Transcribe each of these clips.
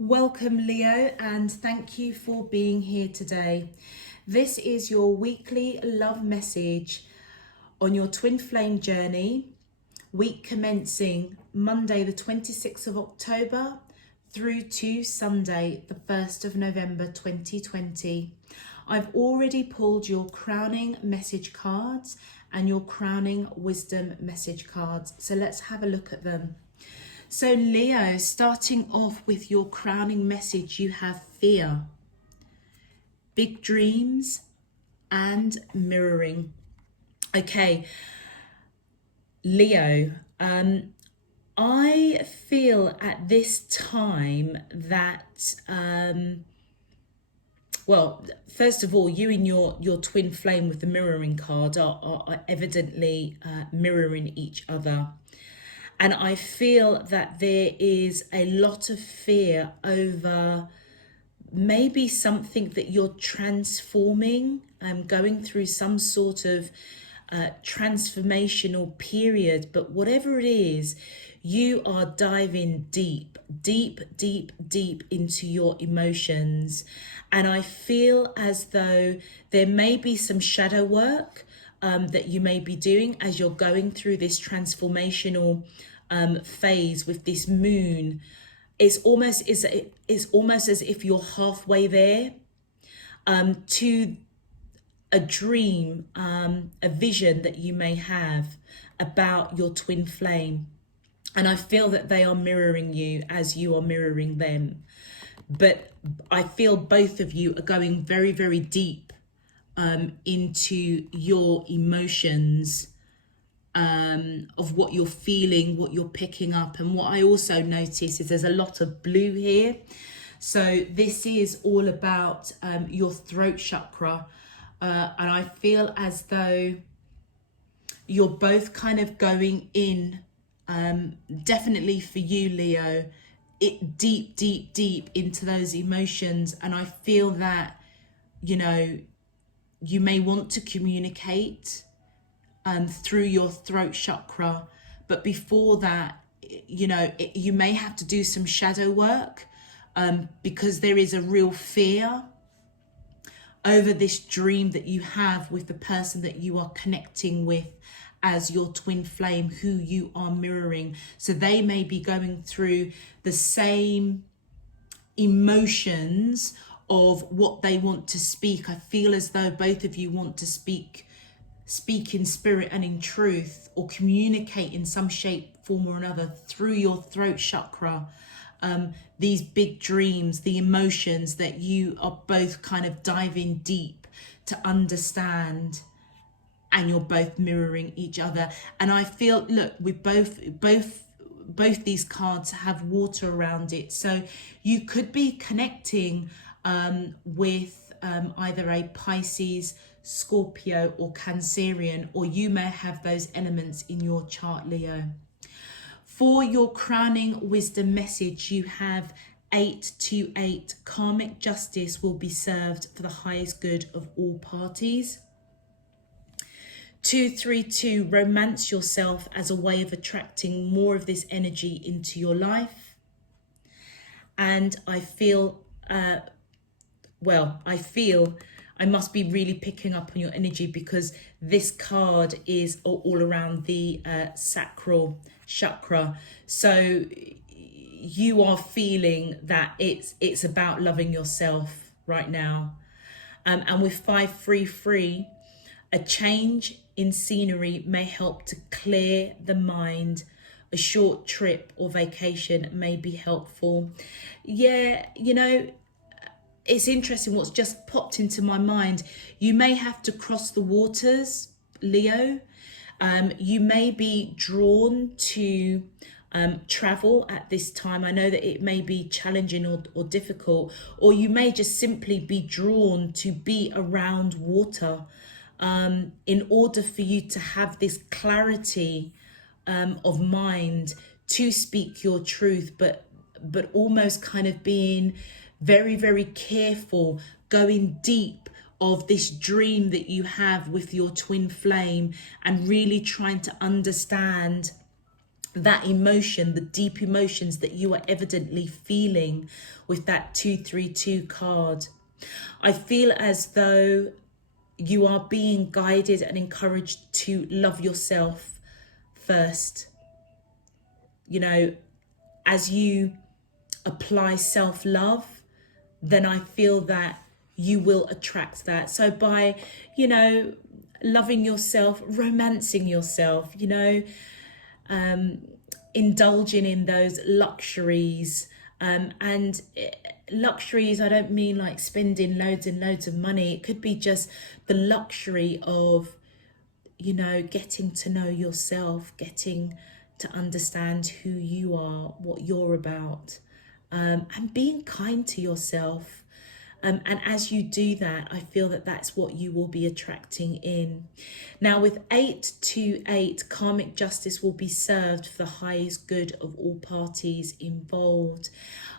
Welcome, Leo, and thank you for being here today. This is your weekly love message on your twin flame journey, week commencing Monday, the 26th of October, through to Sunday, the 1st of November 2020. I've already pulled your crowning message cards and your crowning wisdom message cards, so let's have a look at them. So Leo, starting off with your crowning message, you have fear, big dreams, and mirroring. Okay, Leo, I feel at this time that, well, first of all, you and your twin flame with the mirroring card are evidently mirroring each other. And I feel that there is a lot of fear over maybe something that you're transforming, going through some sort of transformational period. But whatever it is, you are diving deep into your emotions. And I feel as though there may be some shadow work that you may be doing as you're going through this transformational phase with this moon. It's almost as if you're halfway there to a dream, a vision that you may have about your twin flame. And I feel that they are mirroring you as you are mirroring them. But I feel both of you are going very, very deep into your emotions, of what you're feeling, what you're picking up. And what I also notice is there's a lot of blue here. So this is all about your throat chakra. And I feel as though you're both kind of going in, definitely for you, Leo, deep into those emotions. And I feel that, you may want to communicate through your throat chakra, but before that, you may have to do some shadow work because there is a real fear over this dream that you have with the person that you are connecting with as your twin flame, who you are mirroring. So they may be going through the same emotions of what they want to speak. I feel as though both of you want to speak in spirit and in truth, or communicate in some shape, form or another through your throat chakra. These big dreams, the emotions that you are both kind of diving deep to understand, and you're both mirroring each other. And I feel, look, with both these cards have water around it, so you could be connecting with either a Pisces, Scorpio or Cancerian, or you may have those elements in your chart, Leo. For your crowning wisdom message, you have 828. Karmic justice will be served for the highest good of all parties. 232. Romance yourself as a way of attracting more of this energy into your life. And I feel I must be really picking up on your energy, because this card is all around the sacral chakra. So you are feeling that it's about loving yourself right now. And with 533, a change in scenery may help to clear the mind. A short trip or vacation may be helpful. Yeah, it's interesting what's just popped into my mind. You may have to cross the waters, Leo. You may be drawn to travel at this time. I know that it may be challenging or difficult, or you may just simply be drawn to be around water in order for you to have this clarity of mind to speak your truth, but almost kind of being very, very careful, going deep of this dream that you have with your twin flame, and really trying to understand that emotion, the deep emotions that you are evidently feeling with that 232 card. I feel as though you are being guided and encouraged to love yourself first. You know, as you apply self-love, then I feel that you will attract that. So by, you know, loving yourself, romancing yourself, you know, indulging in those luxuries, and luxuries, I don't mean like spending loads and loads of money. It could be just the luxury of, you know, getting to know yourself, getting to understand who you are, what you're about, and being kind to yourself. And as you do that, I feel that that's what you will be attracting in. Now, with 828, karmic justice will be served for the highest good of all parties involved.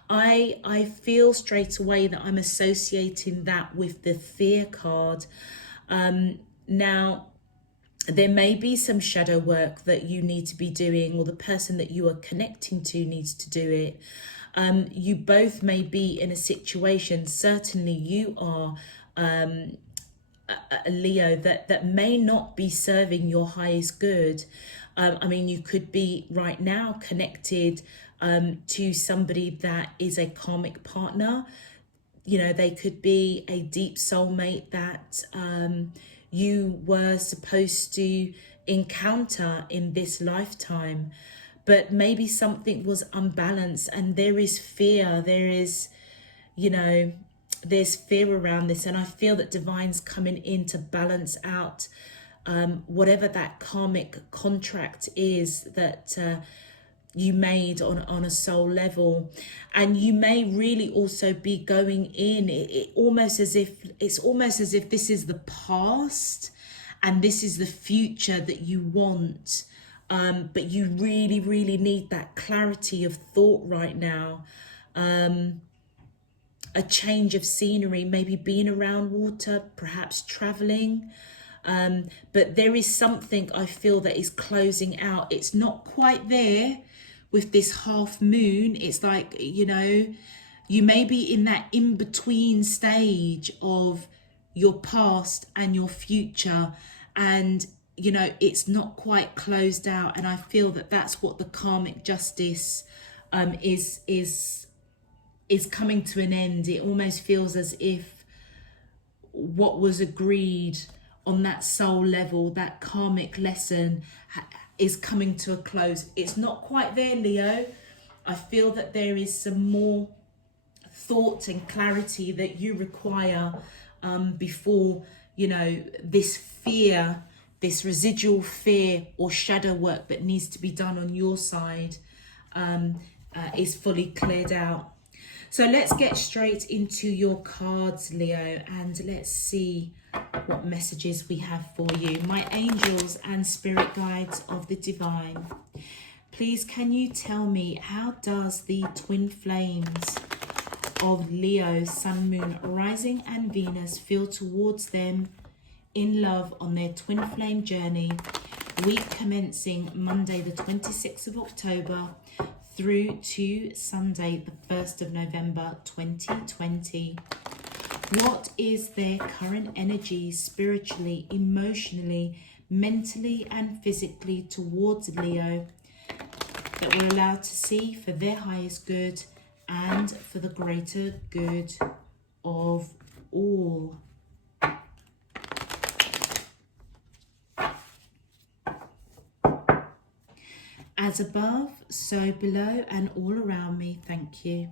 I feel straight away that I'm associating that with the fear card. Now, there may be some shadow work that you need to be doing, or the person that you are connecting to needs to do it. You both may be in a situation, certainly you are, a Leo, that may not be serving your highest good. I mean, you could be right now connected to somebody that is a karmic partner. You know, they could be a deep soulmate that you were supposed to encounter in this lifetime. But maybe something was unbalanced, and there is fear, there is, you know, there's fear around this. And I feel that divine's coming in to balance out whatever that karmic contract is that you made on a soul level. And you may really also be going in, it's almost as if this is the past and this is the future that you want. But you really, really need that clarity of thought right now. A change of scenery, maybe being around water, perhaps traveling. But there is something I feel that is closing out. It's not quite there with this half moon. It's like, you know, you may be in that in-between stage of your past and your future. And you know, it's not quite closed out, and I feel that that's what the karmic justice is coming to an end. It almost feels as if what was agreed on that soul level, that karmic lesson, is coming to a close. It's not quite there, Leo. I feel that there is some more thought and clarity that you require before, you know, this fear, this residual fear or shadow work that needs to be done on your side is fully cleared out. So let's get straight into your cards, Leo, and let's see what messages we have for you. My angels and spirit guides of the divine, please can you tell me, how does the twin flames of Leo, Sun, Moon, Rising and Venus feel towards them in love on their twin flame journey, week commencing Monday the 26th of October through to Sunday the 1st of November 2020. What is their current energy spiritually, emotionally, mentally and physically towards Leo that we're allowed to see for their highest good and for the greater good of all? As above, so below and all around me, thank you.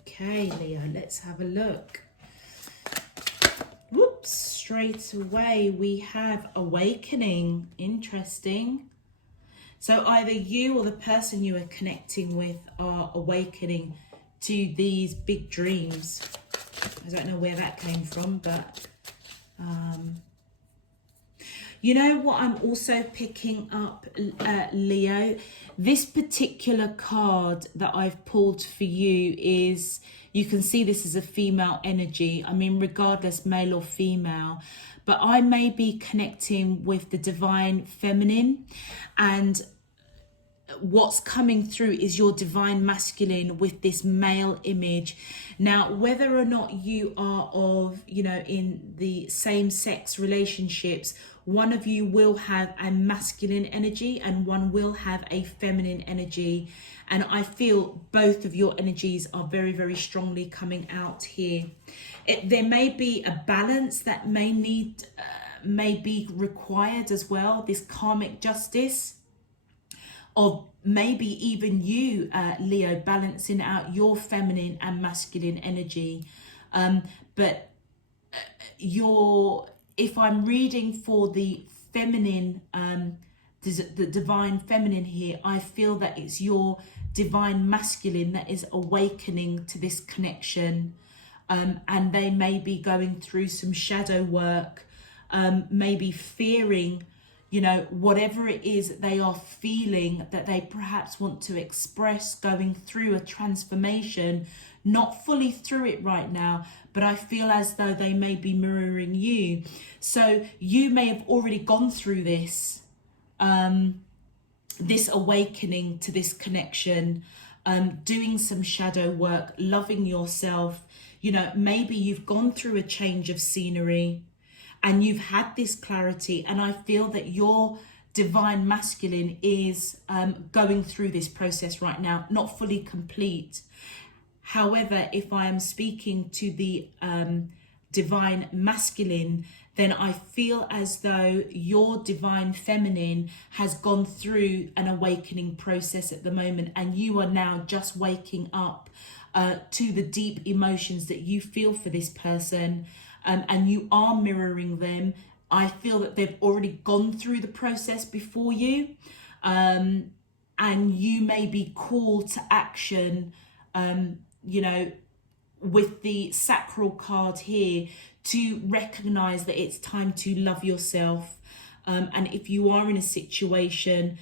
Okay, Leo, let's have a look. Whoops, straight away we have awakening. Interesting. So either you or the person you are connecting with are awakening to these big dreams. I don't know where that came from, but you know what I'm also picking up, Leo? This particular card that I've pulled for you is, you can see this is a female energy. I mean, regardless, male or female. but I may be connecting with the divine feminine, and what's coming through is your divine masculine with this male image. Now, whether or not you are of, you know, in the same sex relationships, one of you will have a masculine energy and one will have a feminine energy. And I feel both of your energies are very, very strongly coming out here. There may be a balance that may be required as well, this karmic justice of maybe even you, Leo, balancing out your feminine and masculine energy. But if I'm reading for the feminine, the divine feminine here, I feel that it's your divine masculine that is awakening to this connection. And they may be going through some shadow work, maybe fearing, you know, whatever it is that they are feeling that they perhaps want to express, going through a transformation, not fully through it right now, but I feel as though they may be mirroring you. So you may have already gone through this, this awakening to this connection, doing some shadow work, loving yourself. You know, maybe you've gone through a change of scenery and you've had this clarity, and I feel that your divine masculine is going through this process right now, not fully complete. However, if I am speaking to the divine masculine, then I feel as though your divine feminine has gone through an awakening process at the moment, and you are now just waking up to the deep emotions that you feel for this person. And you are mirroring them. I feel that they've already gone through the process before you, and you may be called to action, you know, with the sacral card here, to recognize that it's time to love yourself. And if you are in a situation,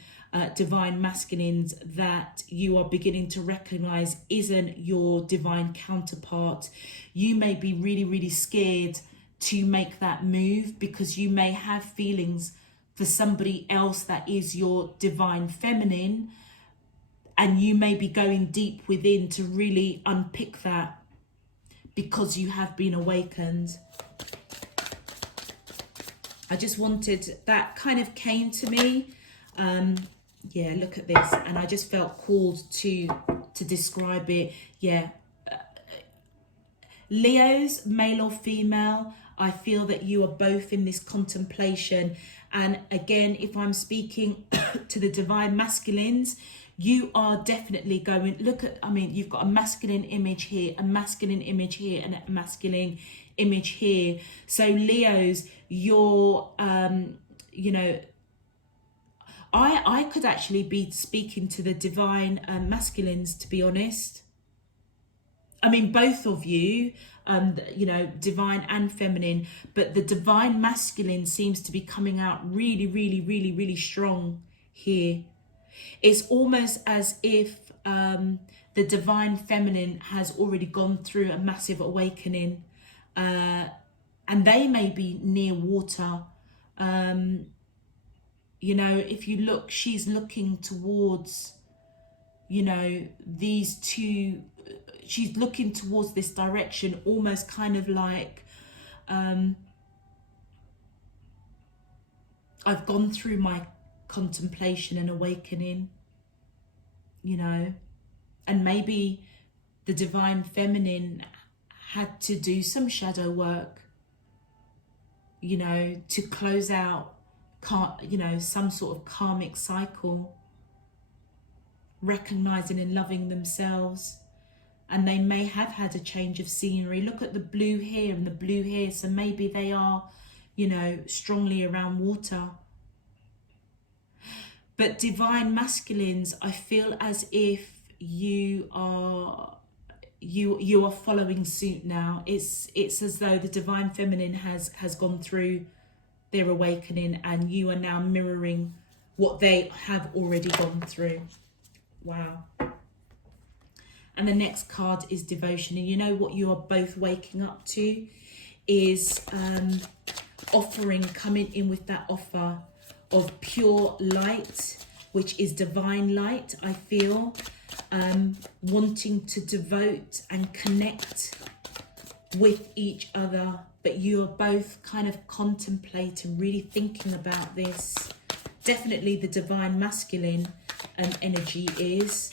divine masculines, that you are beginning to recognize isn't your divine counterpart, you may be really, really scared to make that move because you may have feelings for somebody else that is your divine feminine, and you may be going deep within to really unpick that because you have been awakened. I just wanted, that kind of came to me. Yeah, look at this, and I just felt called to describe it. Yeah, Leos, male or female, I feel that you are both in this contemplation. And again, if I'm speaking to the divine masculines, you are definitely going, look at, I mean, you've got a masculine image here, a masculine image here, and a masculine image here. So Leos, you're, you know, I could actually be speaking to the divine masculines, to be honest. I mean, both of you, you know, divine and feminine, but the divine masculine seems to be coming out really, really, really, really strong here. It's almost as if the divine feminine has already gone through a massive awakening, and they may be near water. You know, if you look, she's looking towards, you know, these two, she's looking towards this direction, almost kind of like, I've gone through my contemplation and awakening, you know, and maybe the divine feminine had to do some shadow work, you know, to close out, you know, some sort of karmic cycle, recognizing and loving themselves. And they may have had a change of scenery. Look at the blue here and the blue here. So maybe they are, you know, strongly around water. But divine masculines, I feel as if you are following suit now. It's as though the divine feminine has gone through their awakening, and you are now mirroring what they have already gone through. Wow. And the next card is devotion. And you know what you are both waking up to is coming in with that offer of pure light, which is divine light, I feel. Wanting to devote and connect with each other, but you are both kind of contemplating, really thinking about this. Definitely the divine masculine energy is,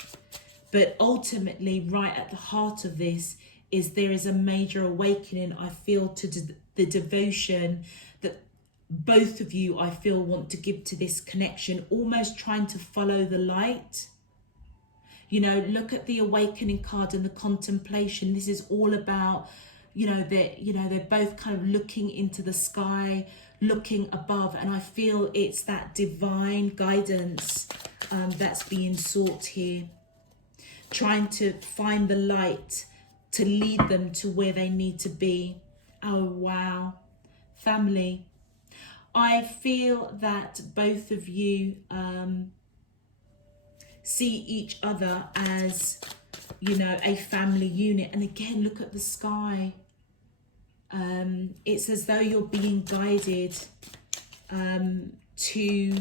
but ultimately right at the heart of this is there is a major awakening, I feel, to the devotion that both of you, I feel, want to give to this connection, almost trying to follow the light. You know, look at the awakening card and the contemplation. This is all about, they're both kind of looking into the sky, looking above, and I feel it's that divine guidance that's being sought here, trying to find the light to lead them to where they need to be. Oh wow, family, I feel that both of you see each other as, a family unit. And again, look at the sky. It's as though you're being guided to,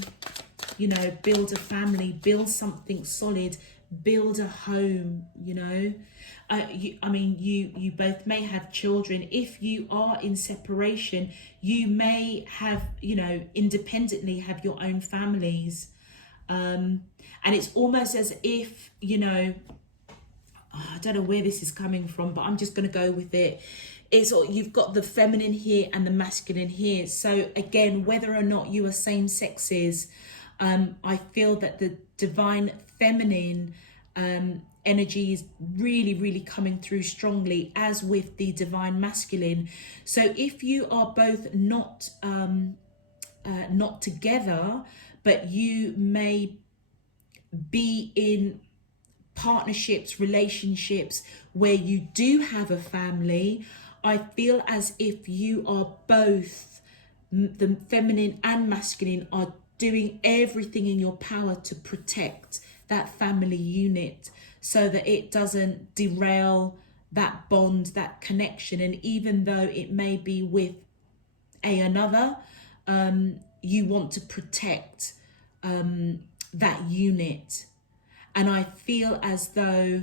build a family, build something solid, build a home, you both may have children. If you are in separation, you may have, independently have your own families. And it's almost as if, I don't know where this is coming from, but I'm just going to go with it. It's, you've got the feminine here and the masculine here. So again, whether or not you are same sexes, I feel that the divine feminine energy is really, really coming through strongly, as with the divine masculine. So if you are both not together, but you may be in partnerships, relationships where you do have a family, I feel as if you are both, the feminine and masculine, are doing everything in your power to protect that family unit so that it doesn't derail that bond, that connection. And even though it may be with another, you want to protect that unit. And I feel as though,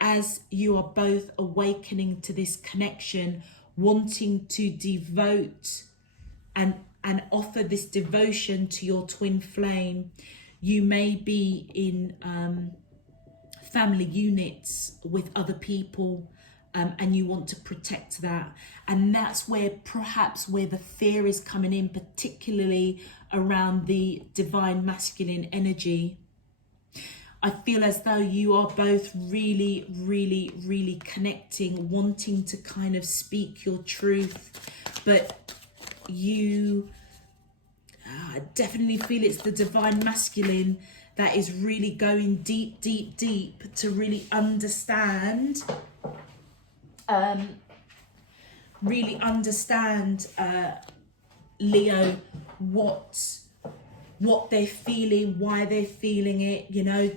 as you are both awakening to this connection, wanting to devote and offer this devotion to your twin flame, you may be in family units with other people, and you want to protect that. And that's where perhaps where the fear is coming in, particularly around the divine masculine energy. I feel as though you are both really, really, really connecting, wanting to kind of speak your truth, but you definitely feel it's the divine masculine that is really going deep, deep, deep to really understand, Leo, what they're feeling, why they're feeling it.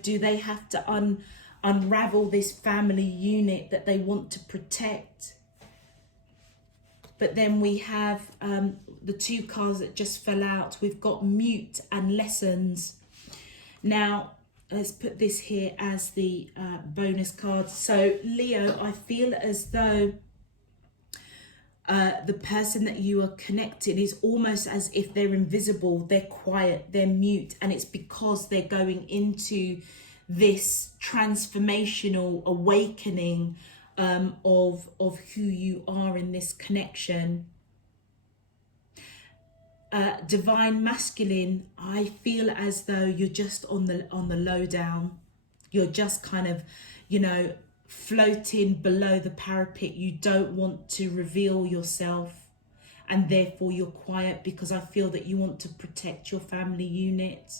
Do they have to unravel this family unit that they want to protect? But then we have the two cards that just fell out. We've got mute and lessons. Now let's put this here as the bonus card. So Leo, I feel as though the person that you are connecting is almost as if they're invisible, they're quiet, they're mute, and it's because they're going into this transformational awakening of who you are in this connection. Divine masculine, I feel as though you're just on the lowdown. You're just kind of, floating below the parapet. You don't want to reveal yourself, and therefore you're quiet, because I feel that you want to protect your family unit,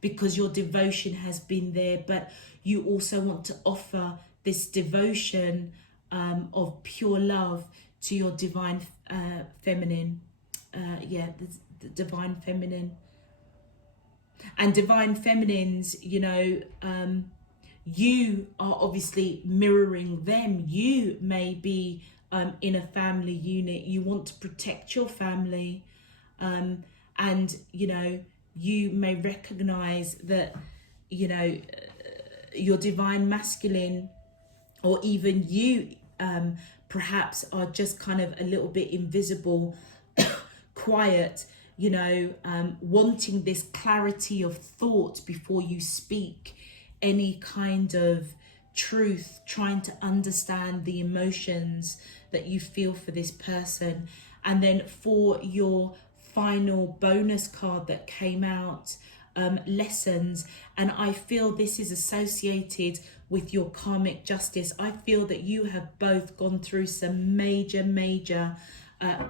because your devotion has been there, but you also want to offer this devotion of pure love to your divine feminine. The divine feminine. And divine feminines, you are obviously mirroring them. You may be in a family unit. You want to protect your family, and you may recognize that your divine masculine, or even you perhaps are just kind of a little bit invisible, quiet, wanting this clarity of thought before you speak any kind of truth, trying to understand the emotions that you feel for this person. And then for your final bonus card that came out, lessons, and I feel this is associated with your karmic justice. I feel that you have both gone through some major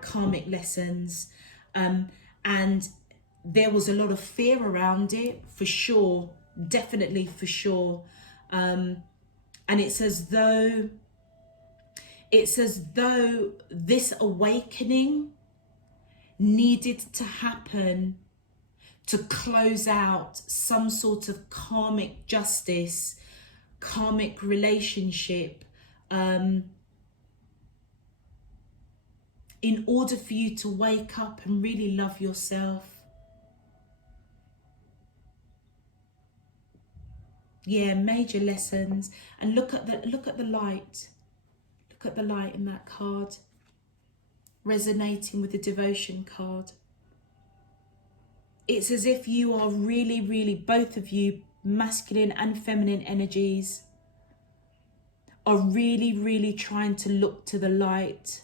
karmic lessons, and there was a lot of fear around it, for sure, definitely, for sure. And it's as though this awakening needed to happen to close out some sort of karmic justice, karmic relationship, in order for you to wake up and really love yourself. Yeah, major lessons. And look at the light. Look at the light in that card, resonating with the devotion card. It's as if you are really, both of you, masculine and feminine energies, are really trying to look to the light.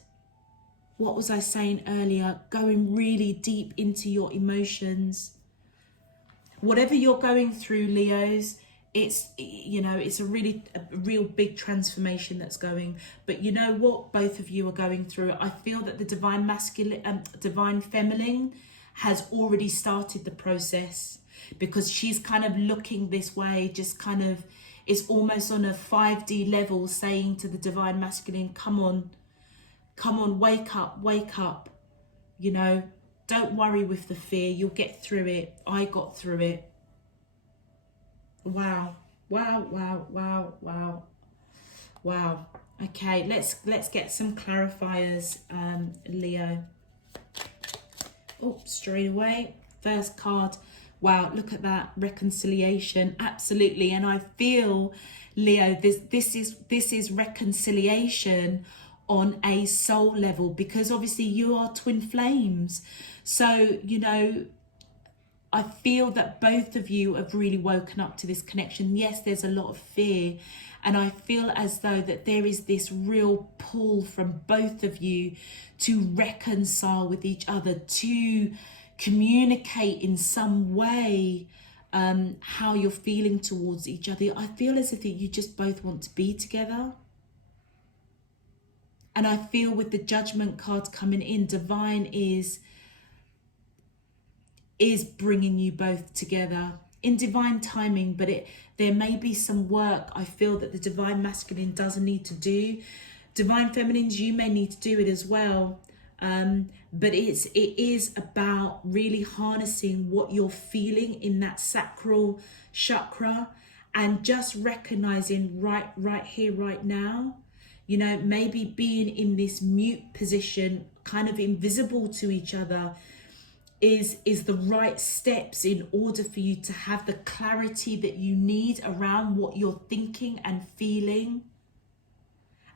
What was I saying earlier? Going really deep into your emotions. Whatever you're going through, Leos, it's a real big transformation that's going. But you know what both of you are going through? I feel that the divine masculine, divine feminine has already started the process, because she's kind of looking this way, just kind of, it's almost on a 5D level, saying to the divine masculine, come on, wake up, don't worry with the fear, you'll get through it. I got through it. Wow. Okay, let's get some clarifiers, Leo. Oh, straight away, first card. Wow, look at that, reconciliation. Absolutely. And I feel, Leo, this is reconciliation on a soul level, because obviously you are twin flames. So I feel that both of you have really woken up to this connection. Yes, there's a lot of fear, and I feel as though that there is this real pull from both of you to reconcile with each other, to communicate in some way how you're feeling towards each other. I feel as if you just both want to be together. And I feel with the Judgment card coming in, divine is bringing you both together in divine timing, but there may be some work I feel that the divine masculine doesn't need to do. Divine feminines, you may need to do it as well, but it is about really harnessing what you're feeling in that sacral chakra, and just recognizing right here, right now, maybe being in this mute position, kind of invisible to each other, is the right steps in order for you to have the clarity that you need around what you're thinking and feeling.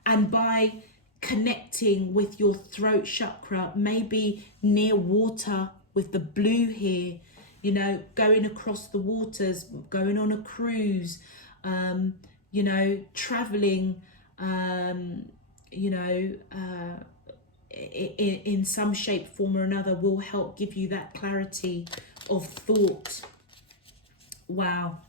And by connecting with your throat chakra, maybe near water with the blue here, going across the waters, going on a cruise, traveling, in some shape, form or another, will help give you that clarity of thought. Wow.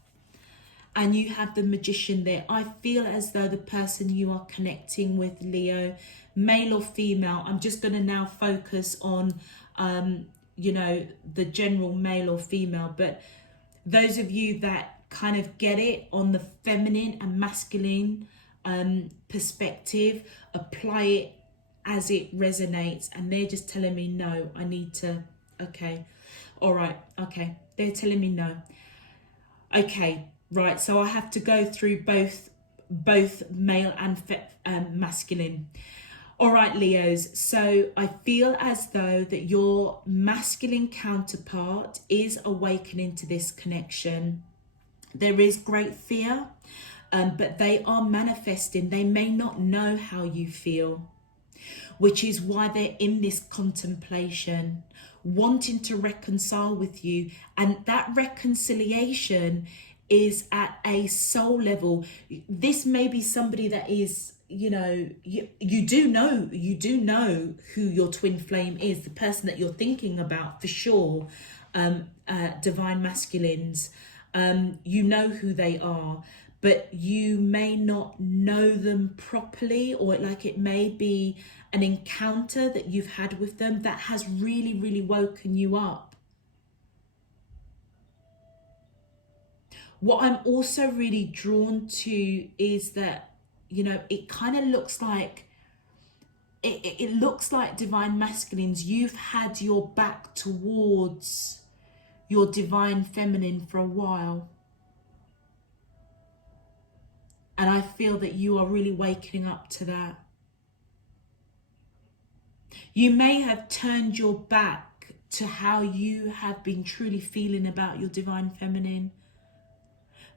And you have the Magician there. I feel as though the person you are connecting with, Leo, male or female, I'm just going to now focus on the general male or female, but those of you that kind of get it on the feminine and masculine perspective, apply it as it resonates. And they're just telling me, no, I need to, okay, all right, okay, they're telling me no. Okay, right, so I have to go through both male and masculine. All right, Leos, so I feel as though that your masculine counterpart is awakening to this connection. There is great fear, but they are manifesting. They may not know how you feel, which is why they're in this contemplation, wanting to reconcile with you. And that reconciliation is at a soul level. This may be somebody that is, you know, you do know who your twin flame is, the person that you're thinking about for sure. Divine masculines, you know who they are, but you may not know them properly, or like it may be an encounter that you've had with them that has really woken you up. What I'm also really drawn to is that, you know, it kind of looks like it looks like divine masculines, you've had your back towards your divine feminine for a while. And I feel that you are really waking up to that. You may have turned your back to how you have been truly feeling about your divine feminine.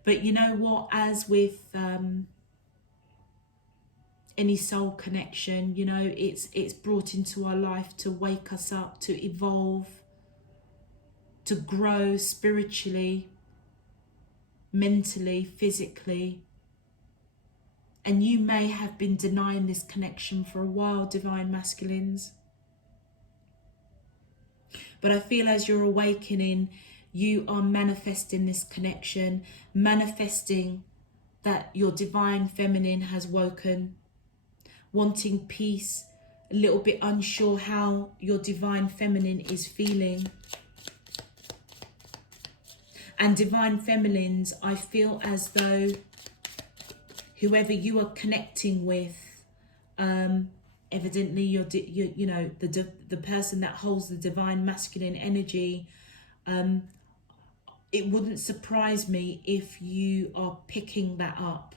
But you know what, as with any soul connection, you know, it's brought into our life to wake us up, to evolve, to grow spiritually, mentally, physically. And you may have been denying this connection for a while, divine masculines. But I feel as you're awakening, you are manifesting this connection, manifesting that your divine feminine has woken, wanting peace, a little bit unsure how your divine feminine is feeling. And divine feminines, I feel as though whoever you are connecting with, evidently you know, the person that holds the divine masculine energy, it wouldn't surprise me if you are picking that up,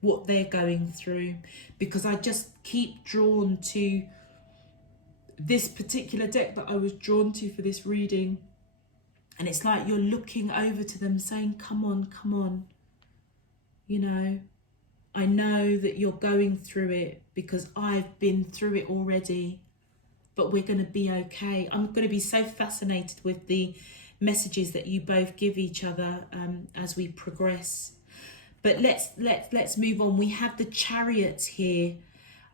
what they're going through, because I just keep drawn to this particular deck that I was drawn to for this reading, and it's like you're looking over to them saying, come on, you know, I know that you're going through it because I've been through it already, but we're going to be okay. I'm going to be so fascinated with the messages that you both give each other as we progress. But let's move on. We have the Chariots here,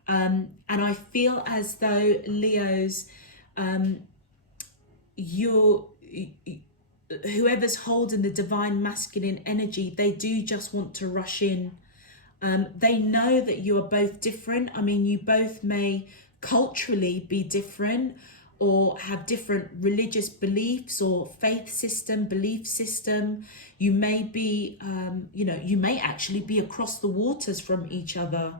and I feel as though Leos, whoever's holding the divine masculine energy, they do just want to rush in. They know that you are both different. I mean, you both may culturally be different or have different religious beliefs or faith system, belief system. You may be, you know, you may actually be across the waters from each other,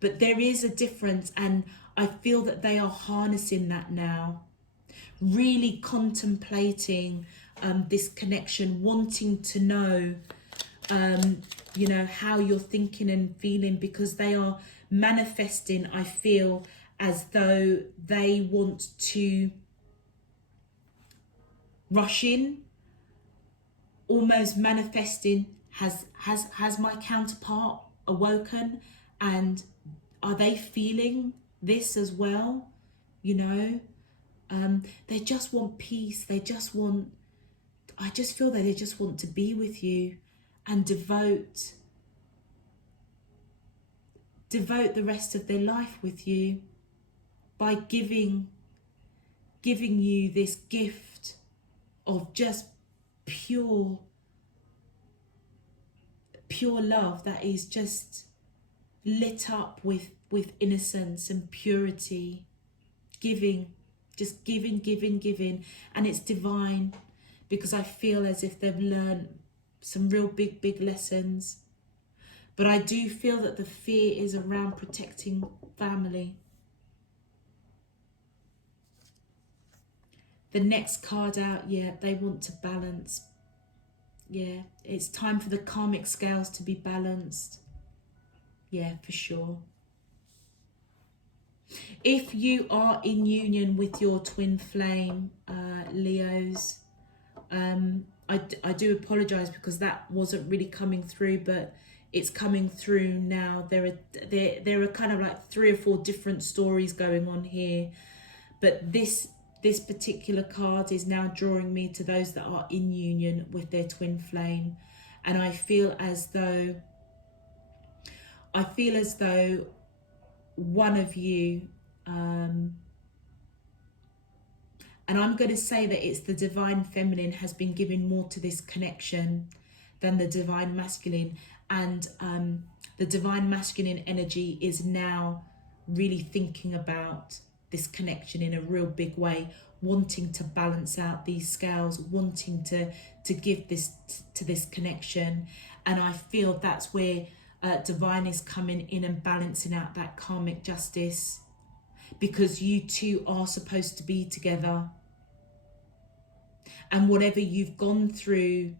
but there is a difference, and I feel that they are harnessing that now, really contemplating this connection, wanting to know, you know, how you're thinking and feeling, because they are manifesting, I feel, as though they want to rush in, almost manifesting, has my counterpart awoken, and are they feeling this as well? You know, they just want peace. They just want, I just feel that they just want to be with you and devote the rest of their life with you by giving you this gift of just pure love that is just lit up with innocence and purity, giving, and it's divine, because I feel as if they've learned some real big lessons. But I do feel that the fear is around protecting family. The next card out, yeah, they want to balance. Yeah, it's time for the karmic scales to be balanced. Yeah, for sure. If you are in union with your twin flame, Leos, I do apologize because that wasn't really coming through, but it's coming through now. There are kind of like 3 or 4 different stories going on here, but this particular card is now drawing me to those that are in union with their twin flame. And I feel as though one of you, and I'm going to say that it's the divine feminine has been given more to this connection than the divine masculine. And the divine masculine energy is now really thinking about this connection in a real big way, wanting to balance out these scales, wanting to give this to this connection. And I feel that's where divine is coming in and balancing out that karmic justice, because you two are supposed to be together. And whatever you've gone through,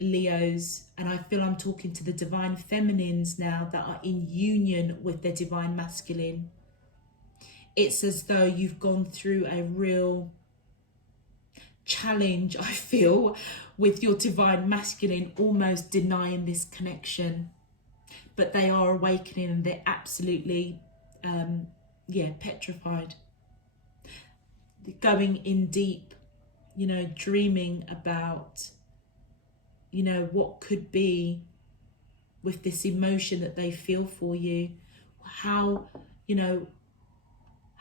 Leos, and I feel I'm talking to the divine feminines now that are in union with their divine masculine, it's as though you've gone through a real challenge, I feel, with your divine masculine almost denying this connection. But they are awakening and they're absolutely, petrified. Going in deep, dreaming about, what could be with this emotion that they feel for you. How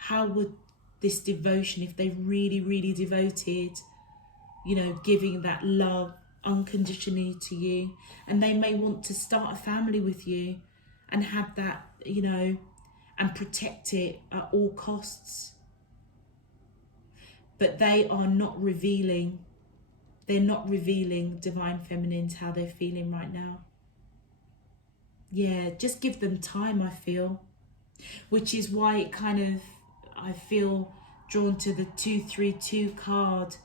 would this devotion, if they really, really devoted, giving that love unconditionally to you, and they may want to start a family with you and have that, and protect it at all costs. But they are not revealing, divine feminines, how they're feeling right now. Yeah, just give them time, I feel. Which is why it kind of, I feel drawn to the 232 card.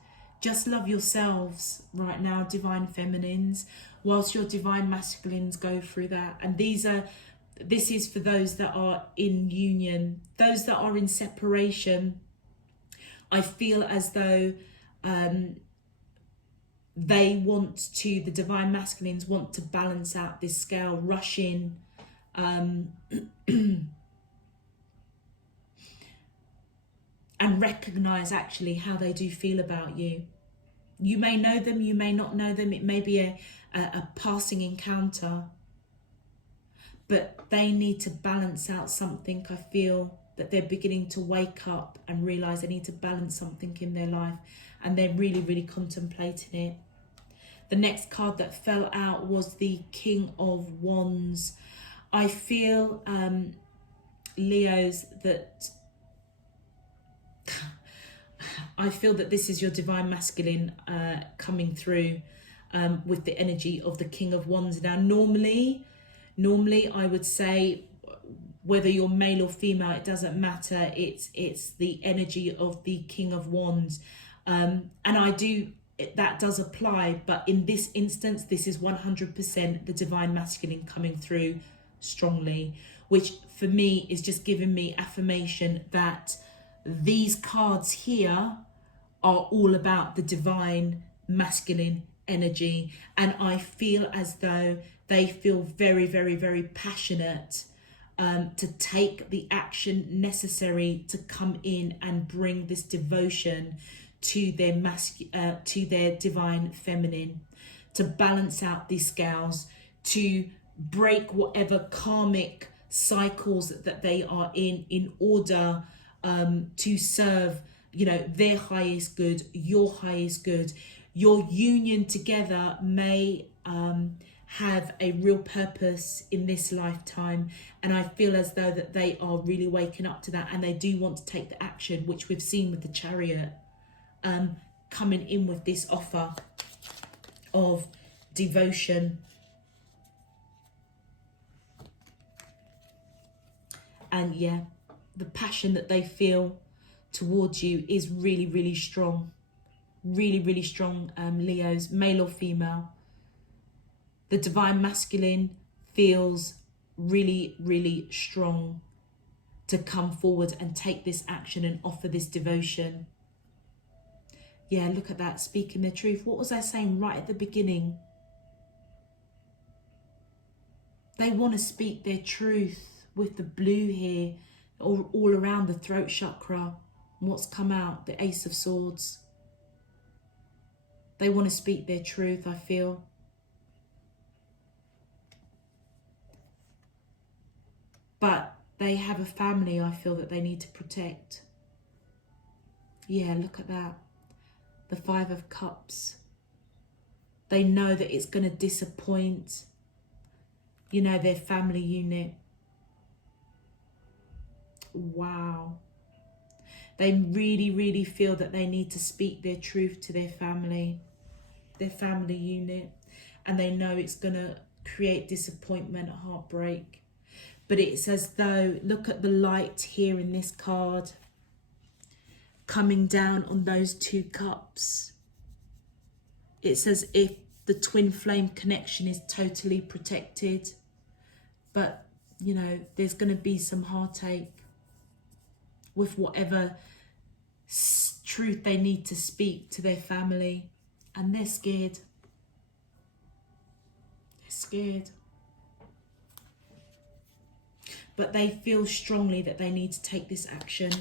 Just love yourselves right now, divine feminines, whilst your divine masculines go through that. And this is for those that are in union. Those that are in separation, I feel as though the divine masculines want to balance out this scale, rush in, and recognize actually how they do feel about you. You may know them, you may not know them. It may be a passing encounter, but they need to balance out something. I feel that they're beginning to wake up and realize they need to balance something in their life, and they're really, really contemplating it. The next card that fell out was the King of Wands. I feel, Leos, that this is your divine masculine coming through with the energy of the King of Wands. Now, normally I would say, whether you're male or female, it doesn't matter. It's the energy of the King of Wands, and that does apply. But in this instance, this is 100% the divine masculine coming through strongly, which for me is just giving me affirmation that these cards here are all about the divine masculine energy. And I feel as though they feel very, very, very passionate to take the action necessary to come in and bring this devotion to their divine feminine, to balance out these scales, to break whatever karmic cycles that they are in order to serve, their highest good, your highest good. Your union together may have a real purpose in this lifetime, and I feel as though that they are really waking up to that, and they do want to take the action, which we've seen with the Chariot coming in with this offer of devotion. And yeah, the passion that they feel towards you is really, really strong. Really, really strong, Leos, male or female. The divine masculine feels really, really strong to come forward and take this action and offer this devotion. Yeah, look at that, speaking their truth. What was I saying right at the beginning? They want to speak their truth with the blue here, all around the throat chakra. And what's come out? The Ace of Swords. They want to speak their truth, I feel. But they have a family, I feel, that they need to protect. Yeah, look at that. The Five of Cups. They know that it's going to disappoint, you know, their family unit. Wow. They really, really feel that they need to speak their truth to their family unit. And they know it's going to create disappointment, heartbreak. But it's as though, look at the light here in this card, coming down on those two cups. It's as if the twin flame connection is totally protected. But, you know, there's going to be some heartache with whatever truth they need to speak to their family. And they're scared. They're scared. But they feel strongly that they need to take this action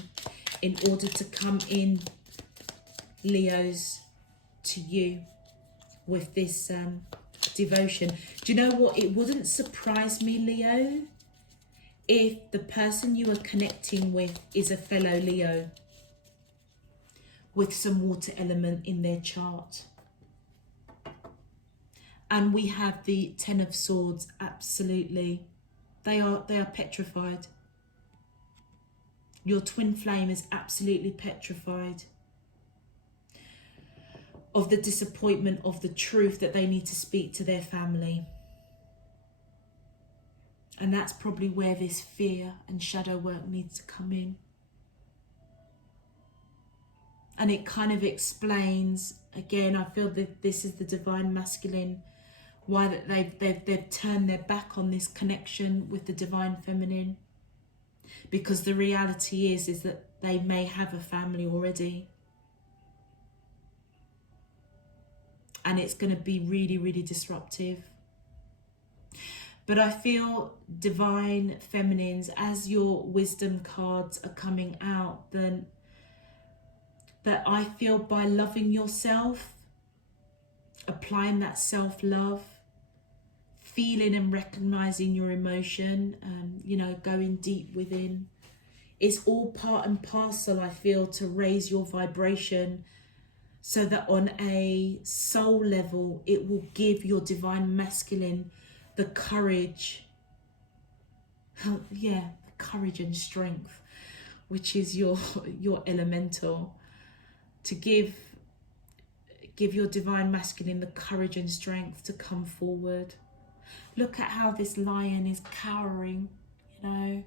in order to come in, Leos, to you with this devotion. Do you know what? It wouldn't surprise me, Leo, if the person you are connecting with is a fellow Leo with some water element in their chart. And we have the Ten of Swords, absolutely. They are petrified. Your twin flame is absolutely petrified of the disappointment, of the truth that they need to speak to their family. And that's probably where this fear and shadow work needs to come in. And it kind of explains, again, I feel that this is the divine masculine, why that they've turned their back on this connection with the divine feminine. Because the reality is that they may have a family already. And it's going to be really, really disruptive. But I feel divine feminines, as your wisdom cards are coming out, then that I feel by loving yourself, applying that self-love, feeling and recognizing your emotion, you know, going deep within. It's all part and parcel, I feel, to raise your vibration so that on a soul level, it will give your divine masculine the courage, the courage and strength, which is your elemental, to give your divine masculine the courage and strength to come forward. Look at how this lion is cowering, you know.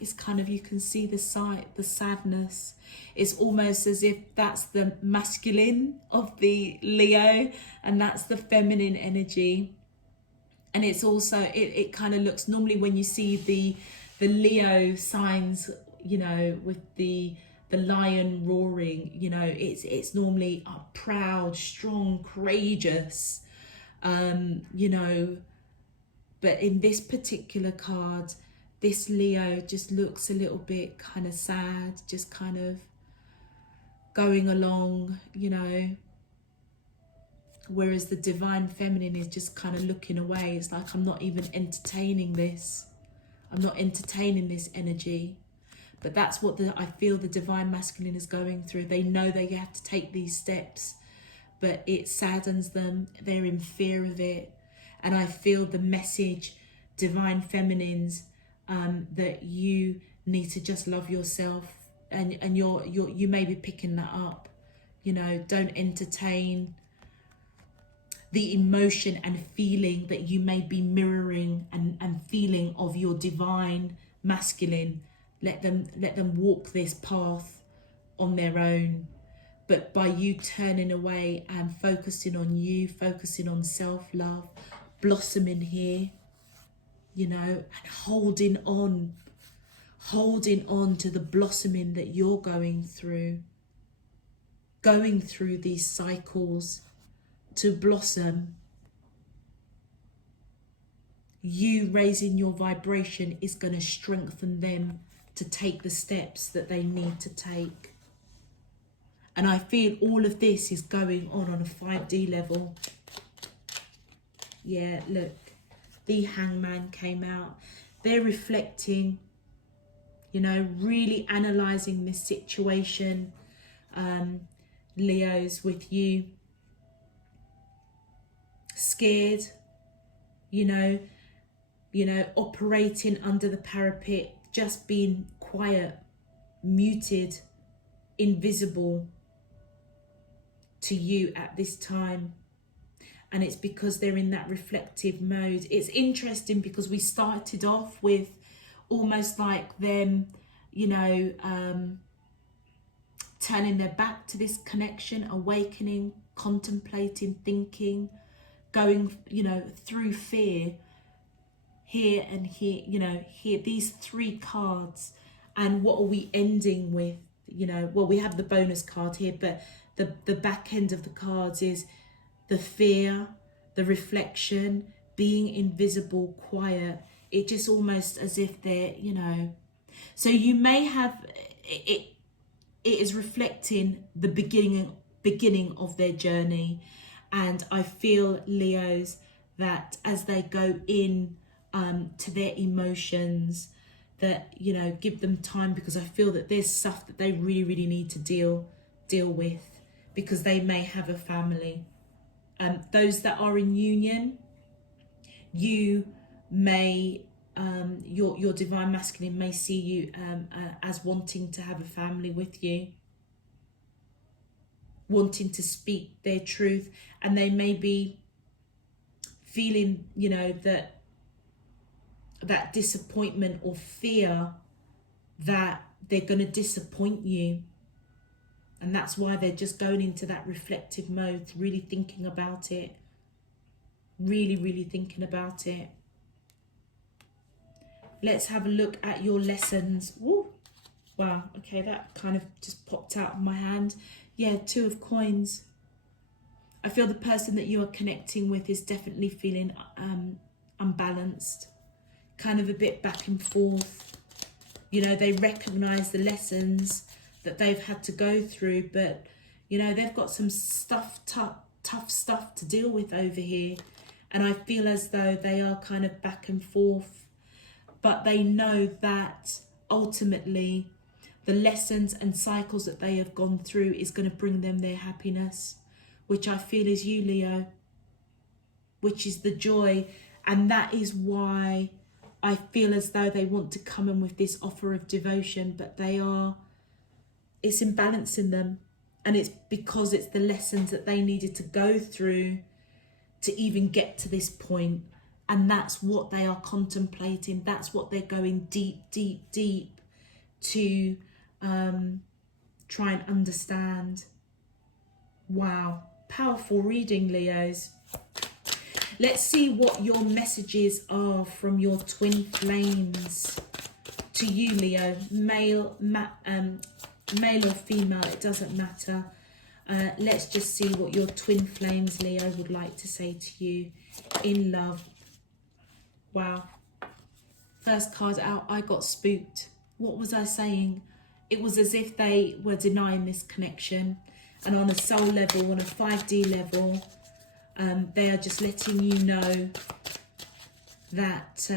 It's kind of, you can see the sight, the sadness. It's almost as if that's the masculine of the Leo and that's the feminine energy. And it's also, it kind of looks, normally when you see the Leo signs, you know, with the lion roaring, you know, it's normally proud, strong, courageous, you know. But in this particular card, this Leo just looks a little bit kind of sad, just kind of going along, you know. Whereas the divine feminine is just kind of looking away. It's like, I'm not even entertaining this. I'm not entertaining this energy. But that's what I feel the divine masculine is going through. They know they have to take these steps, but it saddens them. They're in fear of it. And I feel the message, divine feminines, that you need to just love yourself, and you may be picking that up. You know, don't entertain the emotion and feeling that you may be mirroring and feeling of your divine masculine. Let them walk this path on their own. But by you turning away and focusing on you, focusing on self-love, blossoming here, you know, and holding holding on to the blossoming that you're going through these cycles to blossom. You raising your vibration is going to strengthen them to take the steps that they need to take. And I feel all of this is going on a 5D level. Yeah, look, the Hangman came out. They're reflecting, you know, really analysing this situation, Leos, with you. Scared, you know, operating under the parapet, just being quiet, muted, invisible to you at this time. And it's because they're in that reflective mode. It's interesting because we started off with almost like them, you know, turning their back to this connection, awakening, contemplating, thinking, going, you know, through fear. Here and here, you know, here, these 3 cards. And what are we ending with? You know, well, we have the bonus card here, but the back end of the cards is the fear, the reflection, being invisible, quiet. It just almost as if they're, you know, so you may have, it is reflecting the beginning of their journey. And I feel, Leos, that as they go in to their emotions, that, you know, give them time, because I feel that there's stuff that they really need to deal with, because they may have a family. Those that are in union, you may, your divine masculine may see you as wanting to have a family with you, wanting to speak their truth, and they may be feeling, you know, that disappointment or fear that they're going to disappoint you. And that's why they're just going into that reflective mode, really thinking about it. Really thinking about it. Let's have a look at your lessons. Woo! Wow, okay, that kind of just popped out of my hand. Yeah, 2 of coins. I feel the person that you are connecting with is definitely feeling unbalanced. Kind of a bit back and forth. You know, they recognise the lessons that they've had to go through, but, you know, they've got some tough stuff to deal with over here. And I feel as though they are kind of back and forth, but they know that ultimately the lessons and cycles that they have gone through is going to bring them their happiness, which I feel is you, Leo, which is the joy. And that is why I feel as though they want to come in with this offer of devotion, but it's imbalancing them. And it's because it's the lessons that they needed to go through to even get to this point. And that's what they are contemplating. That's what they're going deep to try and understand. Wow, powerful reading, Leos. Let's see what your messages are from your twin flames to you, Leo. Male or female, it doesn't matter. Let's just see what your twin flames, Leo, would like to say to you in love. Wow. First card out, I got spooked. What was I saying? It was as if they were denying this connection. And on a soul level, on a 5D level, they are just letting you know that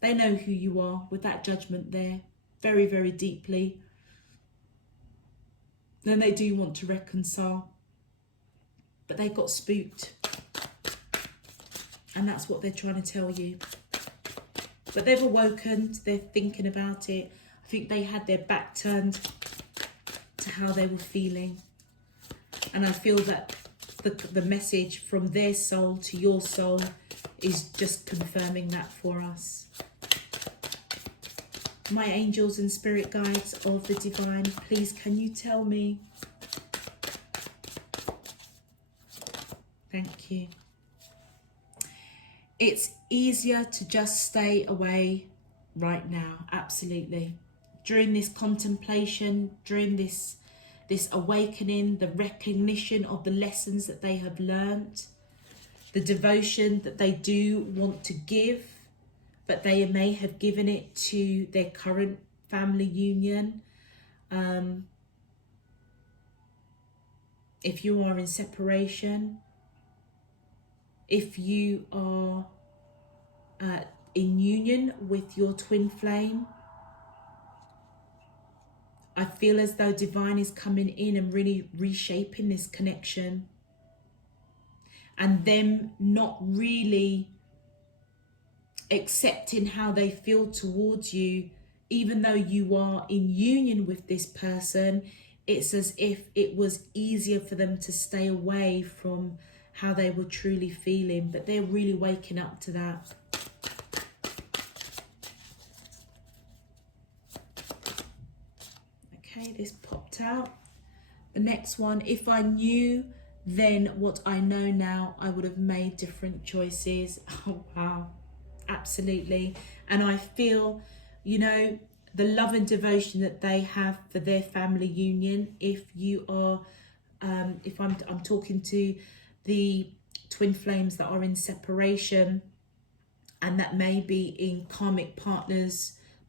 they know who you are, with that judgment there, very deeply. Then they do want to reconcile, but they got spooked. And that's what they're trying to tell you. But they've awoken, they're thinking about it. I think they had their back turned to how they were feeling. And I feel that the message from their soul to your soul is just confirming that for us. My angels and spirit guides of the divine, please can you tell me? Thank you. It's easier to just stay away right now, absolutely. During this contemplation, during this awakening, the recognition of the lessons that they have learnt, the devotion that they do want to give, but they may have given it to their current family union. If you are in separation, if you are in union with your twin flame, I feel as though divine is coming in and really reshaping this connection, and them not really accepting how they feel towards you. Even though you are in union with this person, it's as if it was easier for them to stay away from how they were truly feeling, but they're really waking up to that. Okay, this popped out. The next one, if I knew then what I know now, I would have made different choices. Oh, wow. Absolutely. And I feel, you know, the love and devotion that they have for their family union. If you are, if I'm talking to the twin flames that are in separation, and that may be in karmic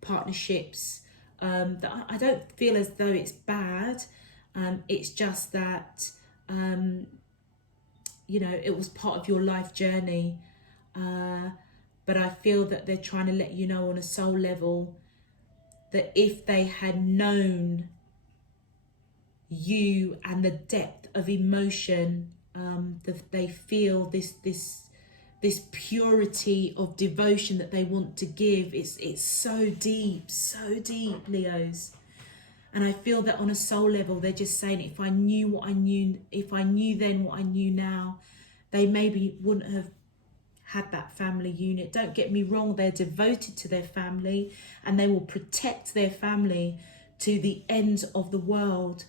partnerships, that I don't feel as though it's bad. It's just that, you know, it was part of your life journey. But I feel that they're trying to let you know on a soul level that if they had known you and the depth of emotion that they feel, this purity of devotion that they want to give, it's so deep, Leos. And I feel that on a soul level, they're just saying, if I knew what I knew, if I knew then what I knew now, they maybe wouldn't have had that family unit. Don't get me wrong, they're devoted to their family and they will protect their family to the end of the world.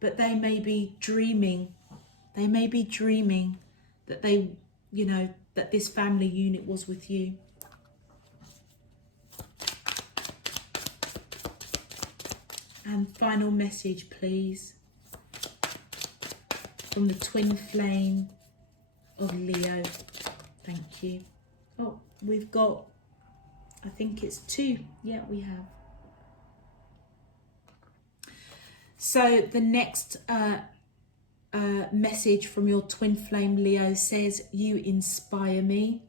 But they may be dreaming that they, you know, that this family unit was with you. And final message, please, from the twin flame of Leo. Thank you. Oh, we've got, I think it's 2. Yeah, we have. So the next message from your twin flame Leo says, you inspire me.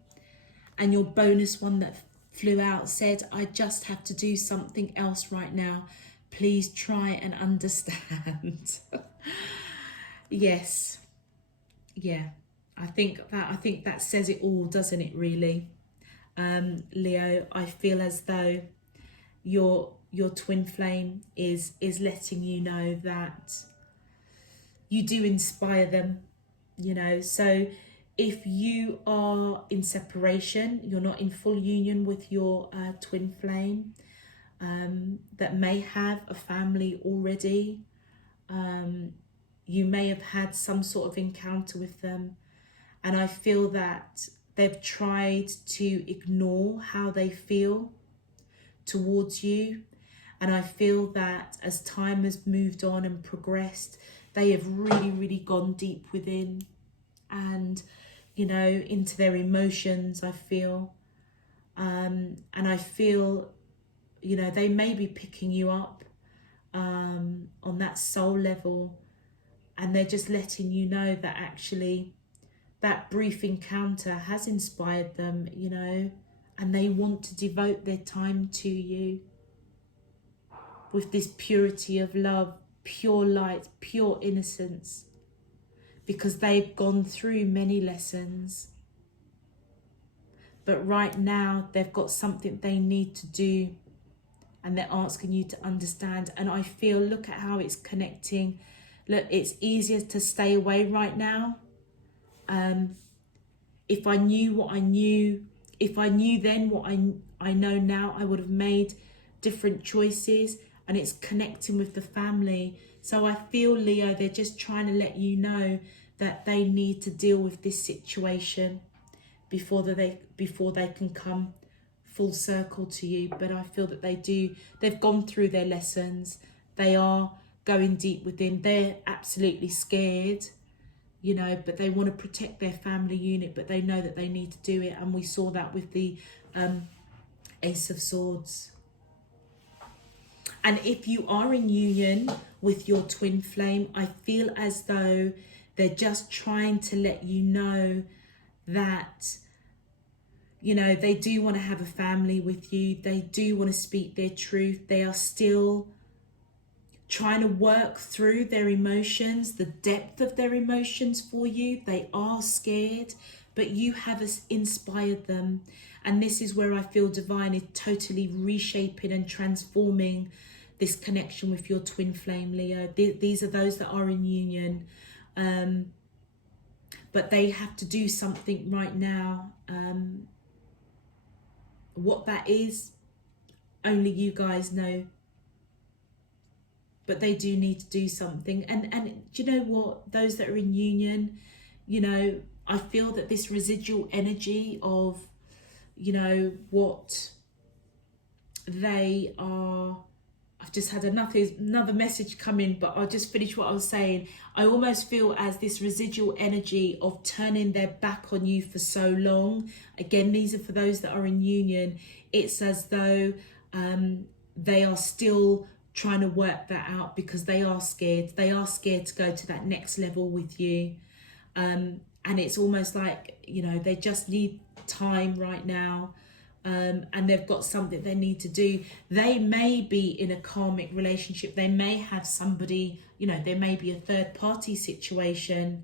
And your bonus one that flew out said, I just have to do something else right now. Please try and understand. Yes. Yeah. I think that says it all, doesn't it, really? Leo, I feel as though your twin flame is letting you know that you do inspire them, you know. So if you are in separation, you're not in full union with your twin flame, that may have a family already, you may have had some sort of encounter with them, and I feel that they've tried to ignore how they feel towards you. And I feel that as time has moved on and progressed, they have really gone deep within and, you know, into their emotions, I feel. And I feel, you know, they may be picking you up on that soul level, and they're just letting you know that actually that brief encounter has inspired them, you know, and they want to devote their time to you with this purity of love, pure light, pure innocence, because they've gone through many lessons. But right now they've got something they need to do, and they're asking you to understand. And I feel, look at how it's connecting. Look, it's easier to stay away right now. If I knew what I knew, if I knew then what I know now, I would have made different choices. And it's connecting with the family. So I feel, Leo, they're just trying to let you know that they need to deal with this situation before they can come full circle to you, but I feel that they've gone through their lessons. They are going deep within. They're absolutely scared, you know, but they want to protect their family unit, but they know that they need to do it. And we saw that with the Ace of Swords. And if you are in union with your twin flame, I feel as though they're just trying to let you know that, you know, they do want to have a family with you. They do want to speak their truth. They are still trying to work through their emotions, the depth of their emotions for you. They are scared, but you have inspired them. And this is where I feel divine is totally reshaping and transforming this connection with your twin flame, Leo. These are those that are in union. But they have to do something right now. What that is, only you guys know. But they do need to do something. And do you know what? Those that are in union, you know, I feel that this residual energy of, you know, what they are... I've just had another message come in, but I'll just finish what I was saying. I almost feel as this residual energy of turning their back on you for so long. Again, these are for those that are in union. It's as though they are still trying to work that out because they are scared. They are scared to go to that next level with you. And it's almost like, you know, they just need time right now. And they've got something they need to do. They may be in a karmic relationship. They may have somebody, you know, there may be a third party situation.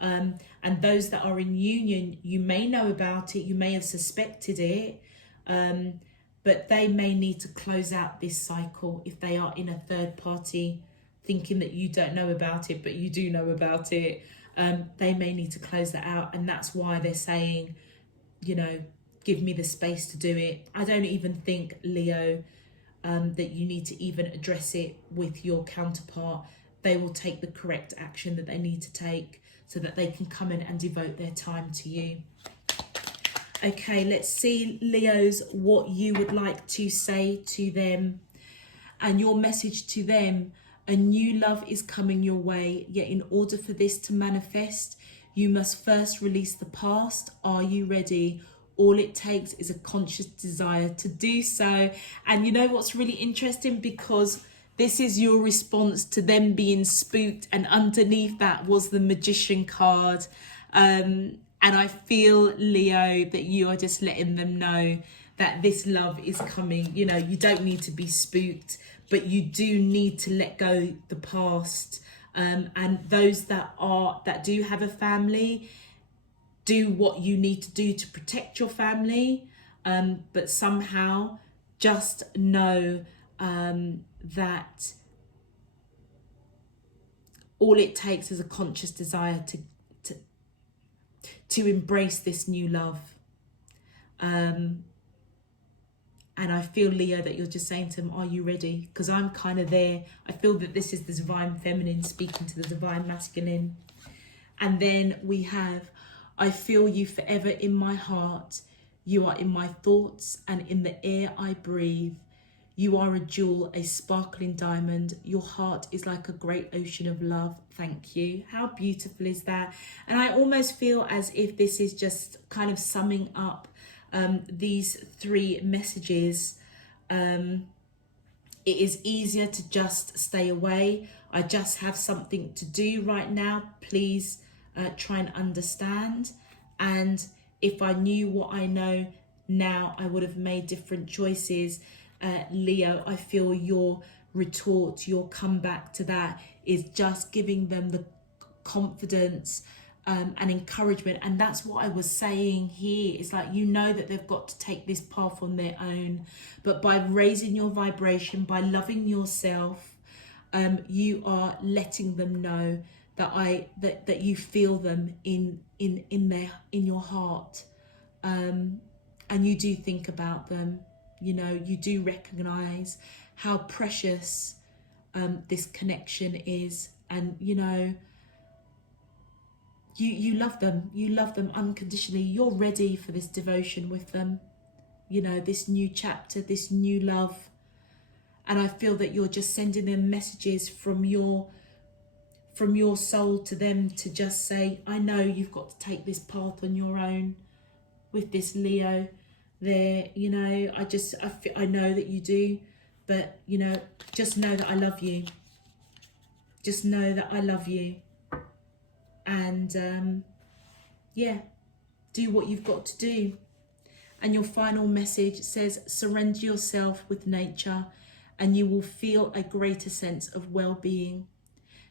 And those that are in union, you may know about it. You may have suspected it. But they may need to close out this cycle if they are in a third party, thinking that you don't know about it, but you do know about it. They may need to close that out. And that's why they're saying, you know, give me the space to do it. I don't even think, Leo, that you need to even address it with your counterpart. They will take the correct action that they need to take so that they can come in and devote their time to you. Okay, let's see, Leos, what you would like to say to them. And your message to them: a new love is coming your way, yet in order for this to manifest, you must first release the past. Are you ready? All it takes is a conscious desire to do so. And you know what's really interesting? Because this is your response to them being spooked, and underneath that was the Magician card. And I feel, Leo, that you are just letting them know that this love is coming. You know, you don't need to be spooked, but you do need to let go the past. And those that do have a family, do what you need to do to protect your family, but somehow just know that all it takes is a conscious desire to embrace this new love. And I feel, Leo, that you're just saying to them, are you ready? Because I'm kind of there. I feel that this is the divine feminine speaking to the divine masculine. And then we have, I feel you forever in my heart. You are in my thoughts and in the air I breathe. You are a jewel, a sparkling diamond. Your heart is like a great ocean of love. Thank you. How beautiful is that? And I almost feel as if this is just kind of summing up these three messages. It is easier to just stay away. I just have something to do right now. Please try and understand. And if I knew what I know now, I would have made different choices. Leo, I feel your retort, your comeback to that is just giving them the confidence and encouragement. And that's what I was saying here. It's like, you know that they've got to take this path on their own, but by raising your vibration, by loving yourself, you are letting them know that you feel them in your heart, and you do think about them. You know, you do recognize how precious this connection is, and you know, you love them. You love them unconditionally. You're ready for this devotion with them. you know, this new chapter, this new love. And I feel that you're just sending them messages from your soul to them to just say, I know you've got to take this path on your own with this Leo there, you know. I know that you do, but, you know, just know that I love you. Just know that I love you. And yeah, do what you've got to do. And your final message says, surrender yourself with nature and you will feel a greater sense of well-being.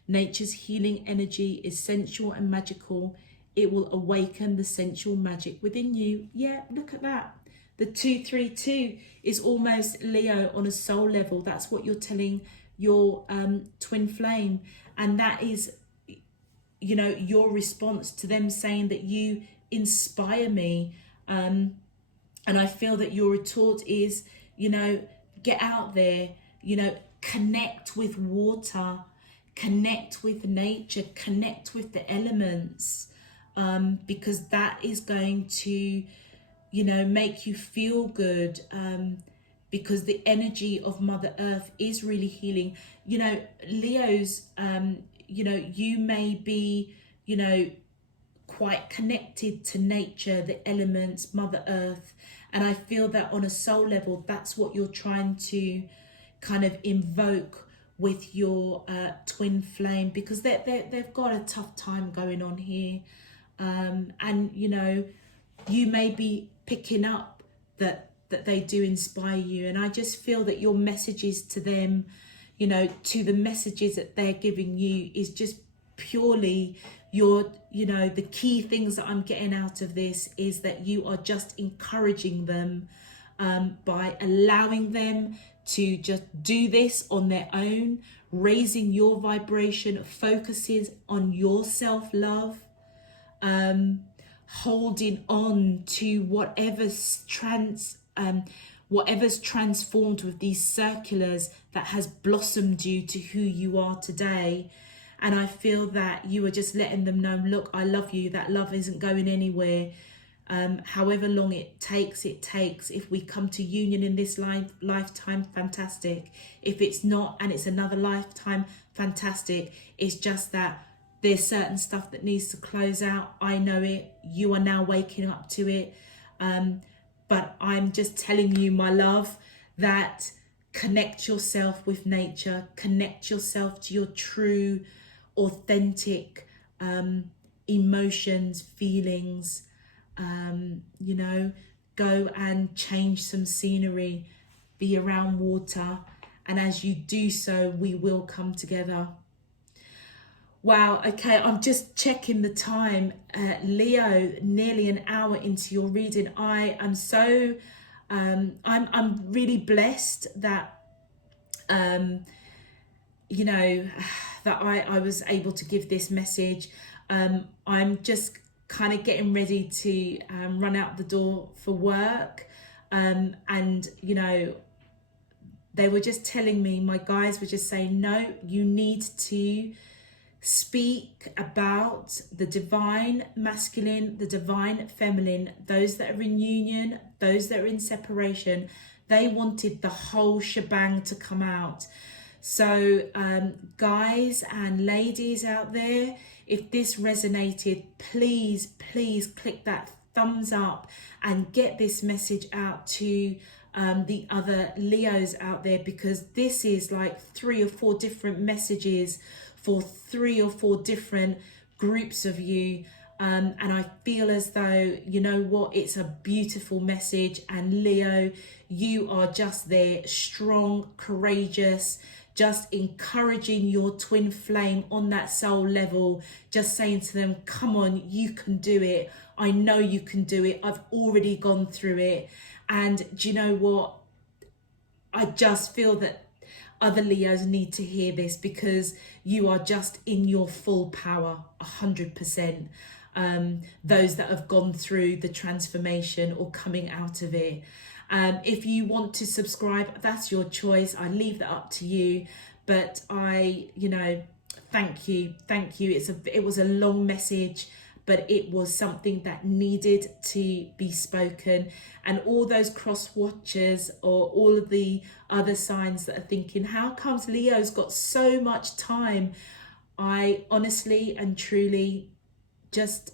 Nature's healing energy is sensual and magical. It will awaken the sensual magic within you. Yeah, look at that. The 232 is almost Leo on a soul level. That's what you're telling your twin flame. And that is, you know, your response to them saying that you inspire me. And I feel that your retort is, you know, get out there, you know, connect with water, connect with nature, connect with the elements, because that is going to, you know, make you feel good, because the energy of Mother Earth is really healing. You know, Leos, you know, you may be, you know, quite connected to nature, the elements, Mother Earth. And I feel that on a soul level, that's what you're trying to kind of invoke with your twin flame, because they've got a tough time going on here. And, you know, you may be picking up that they do inspire you. And I just feel that your messages to them, you know, to the messages that they're giving you is just purely your, you know, the key things that I'm getting out of this is that you are just encouraging them by allowing them to just do this on their own, raising your vibration, focuses on your self-love, holding on to whatever's transformed with these circulars that has blossomed you to who you are today. And I feel that you are just letting them know, look, I love you. That love isn't going anywhere. However long it takes. If we come to union in this lifetime, fantastic. If it's not and it's another lifetime, fantastic. It's just that there's certain stuff that needs to close out. I know it. You are now waking up to it. But I'm just telling you, my love, that connect yourself with nature. Connect yourself to your true, authentic emotions, feelings. You know, go and change some scenery, be around water, and as you do so, we will come together. Wow, okay, I'm just checking the time. Leo, nearly an hour into your reading. I am so I'm really blessed that you know, that I was able to give this message. I'm just kind of getting ready to run out the door for work, and you know, they were just telling me, my guys were just saying, no, you need to speak about the divine masculine, the divine feminine, those that are in union, those that are in separation. They wanted the whole shebang to come out. So guys and ladies out there, if this resonated, please click that thumbs up and get this message out to the other Leos out there, because this is like 3 or 4 different messages for 3 or 4 different groups of you. And I feel as though, you know what, it's a beautiful message. And Leo, you are just there, strong, courageous, just encouraging your twin flame on that soul level, just saying to them, come on, you can do it. I know you can do it. I've already gone through it. And do you know what? I just feel that other Leos need to hear this, because you are just in your full power, 100%. Those that have gone through the transformation or coming out of it. If you want to subscribe, that's your choice. I leave that up to you. But I, you know, thank you. It was a long message, but it was something that needed to be spoken. And all those cross watchers, or all of the other signs that are thinking, how comes Leo's got so much time? I honestly and truly just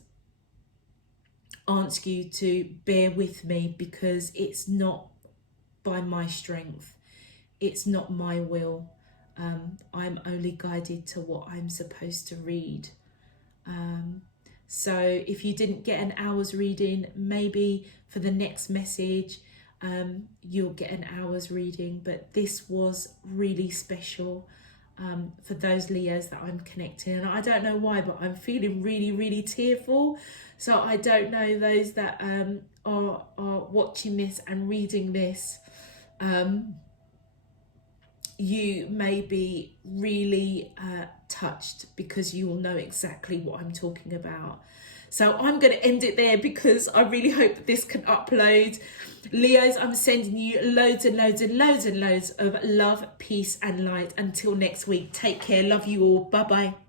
ask you to bear with me, because it's not by my strength, it's not my will. I'm only guided to what I'm supposed to read. So if you didn't get an hour's reading, maybe for the next message you'll get an hour's reading. But this was really special for those Leos that I'm connecting. And I don't know why, but I'm feeling really, really tearful. So I don't know those that are watching this and reading this. You may be really touched, because you will know exactly what I'm talking about. So I'm going to end it there, because I really hope that this can upload. Leos, I'm sending you loads and loads and loads and loads of love, peace and light. Until next week, take care. Love you all. Bye bye.